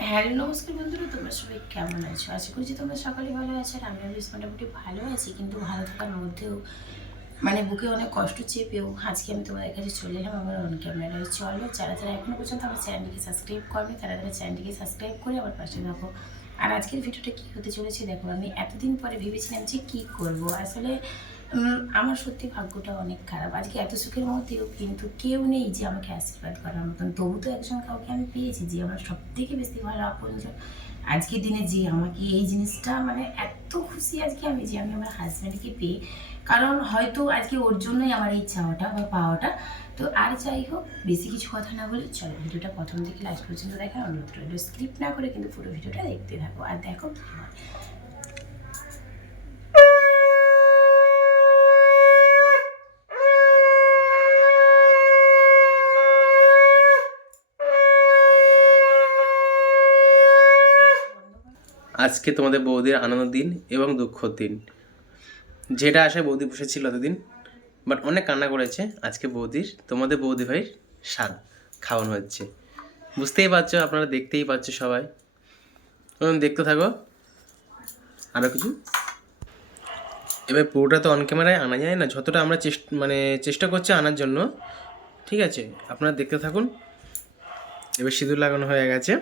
Hello নমস্কার বন্ধুরা, তোমরা সবাই কেমন আছো? আশা করছি তোমরা সকালে ভালো আছো আর আমিও বেশ মোটামুটি ভালো আছি, কিন্তু ভালো থাকার মধ্যেও মানে বুকে অনেক কষ্ট চেপেও আজকে আমি তোমাদের কাছে চলে এলাম আমার অন ক্যামেরায় চলো, যারা যারা এখনও পর্যন্ত আমার চ্যানেলটিকে সাবস্ক্রাইব করবে তারা তারা চ্যানেলটিকে সাবস্ক্রাইব করে আমার পাশে দেখো আর আজকের ভিডিওটা কী হতে চলেছে দেখো, আমি এতদিন পরে ভেবেছিলাম যে কী করব। আসলে আমার সত্যি ভাগ্যটা অনেক খারাপ। আজকে এত সুখের মধ্যেও কিন্তু কেউ নেই যে আমাকে আশীর্বাদ করার মতন। তবু তো একজন কাউকে আমি পেয়েছি যে আমার সব থেকে বেশি ভালো আপনজন। আজকের দিনে যে আমাকে এই জিনিসটা মানে এত খুশি আজকে আমি যে আমি আমার হাজব্যান্ডকে পেয়ে। কারণ হয়তো আজকে ওর জন্যই আমার এই চাওয়াটা বা পাওয়াটা। তো আর যাই হোক, বেশি কিছু কথা না বলে চলো ভিডিওটা প্রথম থেকে লাস্ট পর্যন্ত দেখার অনুরোধ রইল স্ক্রিপ্ট না করে কিন্তু পুরো ভিডিওটা দেখতে থাকো। আর দেখো হয়। আজকে তোমাদের বৌদির আনন্দ দিন এবং দুঃখর দিন। যেটা আশায় বৌদি বসেছিল এতদিন বাট অনেক কান্না করেছে আজকে বৌদির, তোমাদের বৌদি ভাইয়ের স্বাদ খাওয়ানো হচ্ছে। বুঝতেই পারছ, আপনারা দেখতেই পাচ্ছ সবাই। দেখতে থাকো। আরও কিছু? এবার পুরোটা তো অন ক্যামেরায় আনা যায় না, যতটা আমরা চেষ্টা মানে চেষ্টা করছি আনার জন্য। ঠিক আছে, আপনারা দেখতে থাকুন। এবার সিঁদুর লাগানো হয়ে গেছে।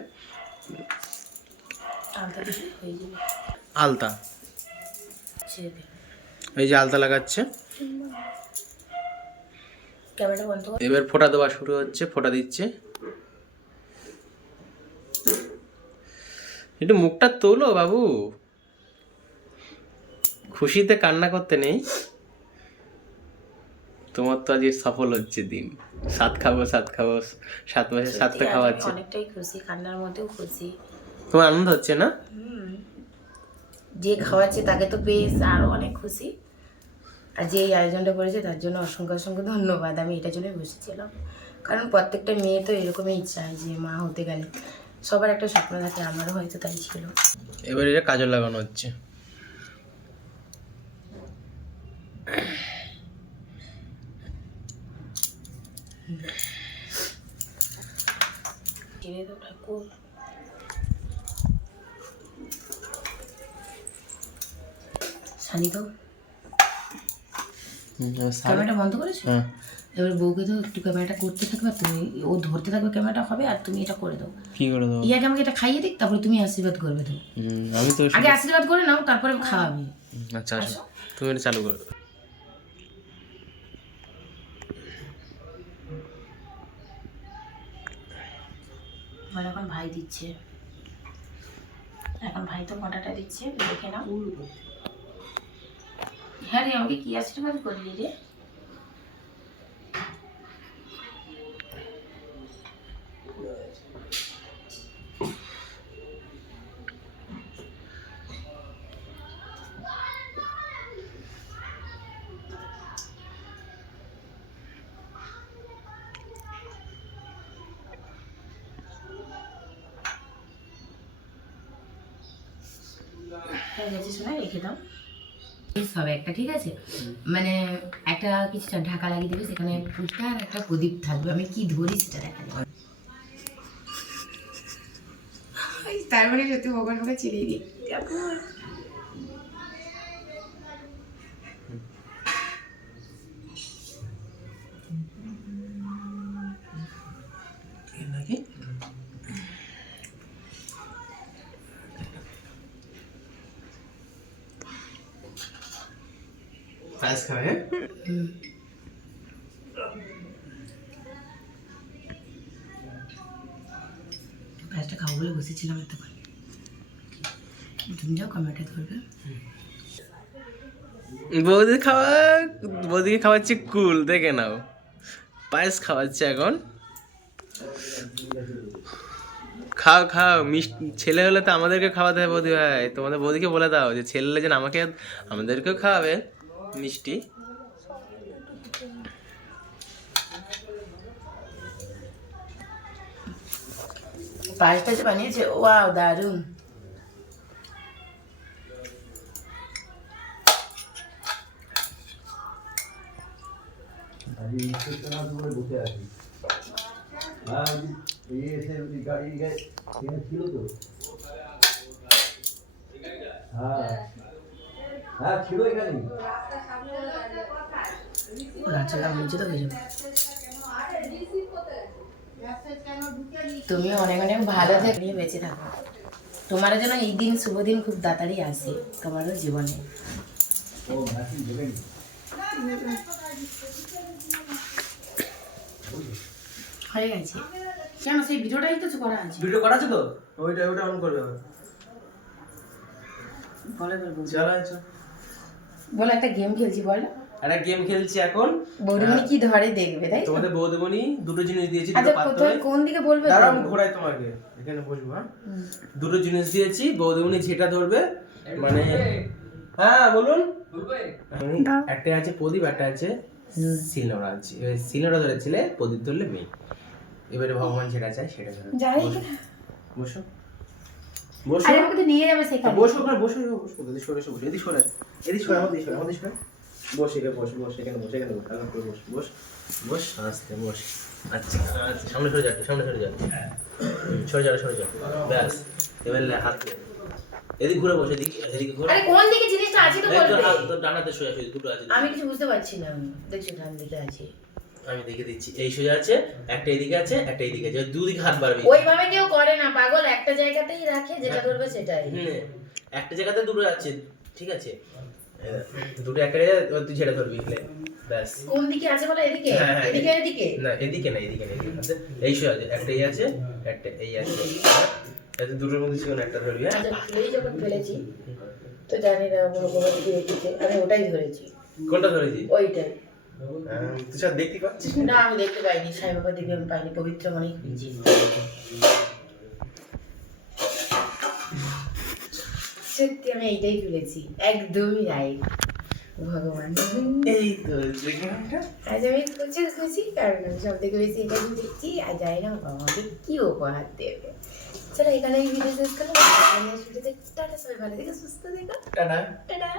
আলতা হয়ে যাবে। আলতা। এই যে আলতা লাগাচ্ছে। ক্যামেরা বন্ধ এবার ফোঁটা দেওয়া শুরু হচ্ছে ফোঁটা দিচ্ছে। একটু মুখটা তোলো বাবু। খুশিতে কান্না করতে নেই। তোমার তো আজ সফল হচ্ছে দিন। সাত খাব সাত খাব সাত মাসে সাতটা খাওয়াচ্ছে। অনেকটাই খুশি কান্নার মধ্যেও খুশি। তোমার আনন্দ হচ্ছে না? যে খাওয়াচ্ছে তাকে তো বেশ আরও অনেক খুশি। আর যে এই আয়োজনটা করেছে তার জন্য অসংখ্য অসংখ্য ধন্যবাদ। আমি এটার জন্যই বসেছিলাম। কারণ প্রত্যেকটা মেয়ে তো এরকমই চায় যে মা হতে গেলে। সবার একটা স্বপ্ন থাকে আমারও হয়তো তাই ছিল। এবার এটা কাজল লাগানো হচ্ছে। ঠাকুর শানি তো ক্যামেরাটা বন্ধ করেছ? হ্যাঁ। এবার বউকে তো একটু ক্যামেরাটা করতে থাকবে তুমি ও ধরতে থাকবে ক্যামেরাটা হবে আর তুমি এটা করে দাও। কি করে দেবো ইয়াকে আমাকে এটা খাইয়ে দিক তারপরে তুমি আশীর্বাদ করবে হুম, আমি তো আগে আশীর্বাদ করে নাও তারপরে খাওয়াবি। আচ্ছা আসো। তুমি এটা চালু করো। মানে এখন ভাই দিচ্ছে। এখন ভাই তো কটাটা দিচ্ছে দেখে নাও। হ্যাঁ রে আমাকে কি আশীর্বাদ করলি রে রেখে দাও। হবে একটা ঠিক আছে? মানে একটা কিছুটা ঢাকা লাগিয়ে দেবে সেখানে ফুলটা আর একটা প্রদীপ থাকবে আমি কি ধরি সেটা দেখা যাবে তারপরে মানে সত্যি ভগবান ওকে চিনিয়ে দিই। পায়েস খাবে হ্যাঁ? কাজটা খাব বলে বসেছিলাম এতক্ষণ তুমি যাও ক্যামেরাটা ধরবে। বৌদি খাওয়া বৌদিকে খাওয়াচ্ছে কুল দেখে নাও। পায়েস খাওয়াচ্ছে এখন। খাও খাও মিষ্টি ছেলে হলে তো আমাদেরকে খাওয়াতে হবে বৌদি ভাই। তোমাদের বৌদিকে বলে দাও যে ছেলে হলে যেন আমাকে আমাদেরকেও খাওয়াবে। মিষ্টি। পায়েসটা যে বানিয়েছে ওয়াও দারুণ। এই গাড়ি গাড়ি তো হ্যাঁ হ্যাঁ ছিল এখানে রাস্তাটা বুঝে তো তুমি অনেক অনেক ভালো থেকে বেঁচে থাকো। তোমার যেন এই দিন শুভ দিন খুব তাড়াতাড়ি আসে তোমারও জীবনে। হয়ে গেছে। কেন সেই ভিডিওটাই তো করা আছে? ভিডিও করা আছে তো? ওইটা ওইটা অন করবে বলে বলব চলো আচ্ছা বলো একটা গেম খেলছি বল। একটা গেম খেলছি এখন। বৌদিমণি কি ধরে দেখবে তাই তোমাদের বৌদিমণি দুটো জিনিস দিয়েছি আচ্ছা কোথায় কোন দিকে বলবে দাঁড়াও আমি ঘোরাই তোমাকে এখানে বসবো হ্যাঁ? দুটো জিনিস দিয়েছি বৌদিমণি যেটা ধরবে মানে হ্যাঁ বলুন। একটা আছে প্রদীপ একটা আছে সিলনোড়া আছে এবার ধরেছিলে প্রদীপ ধরলে মেয়ে। এবারে ভগবান যেটা চায় সেটা ধরবে জানি বসো। বসো। বসো আরে আমাকে তো নিয়ে যাবে সেখানে। বসো ওখানে বসো বসো এদিকে সরে বসো। এদিকে সরে এদিকে সরে আমাদের সরে আমাদের সরে বসে এখানে বসে বসে এখানে বসে এখানে বসে আরাম করে বস বস। বস আস্তে বস। আচ্ছা আচ্ছা সামনে সরে যাও সামনে সরে যাও সরে যাও সরে যাও ব্যাস এবার লে- হাত। এদিকে ঘুরে বসে এদিকে এদিকে ঘুরে। আরে কোন দিকে জিনিসটা আছে তো বলবে হাত ডানাতে দুটো আছে। আমি কিছু বুঝতে পারছি না দেখছি ডান দিকে আছে। আমি দেখে দিচ্ছি। এই সোজা আছে একটা এদিকে আছে একটা এদিকে আছে। দুদিকে হাত বাড়বি। ওইভাবে কেউ করে না পাগল। একটা জায়গাতেই রাখে যেটা ধরবে সেটাই। একটা জায়গাতে দুটো আছে ঠিক আছে? দুটো একটা জায়গায় তুই ছেড়ে ধরবি। ব্যাস। কোন দিকে আছে বলো এদিকে? হ্যাঁ, হ্যাঁ, এদিকে এদিকে? না এদিকে না এদিকে না এদিকে আছে এই সোজা আছে একটা এই আছে একটা এই আছে। হ্যাঁ? এতে দুটোর মধ্যে একটা ধরবি হ্যাঁ? আচ্ছা ফেলেই যখন ফেলেছি তো জানি না ভগবান আমি ওটাই ধরেছি। কোনটা ধরেছি? ওইটাই। দেখতে পাচ্ছিস না আমি দেখতে পাইনি সাই বাবা দিকে আমি পাইনি পবিত্র মনেই খুঁজছি সত্যি আমি এইটাই তুলেছি। একদমই রাইট ভগবান। এই তো আজ আমি প্রচুর খুশি কারণ আমি সব থেকে বেশি এটা দেখছি আর জানি না আমাকে কি উপহার দেবে। চলো এখানে এই ভিডিও শেষ করলাম। টাটা সবাই ভালো দেখে সুস্থ দেখো টাটা। টাটা।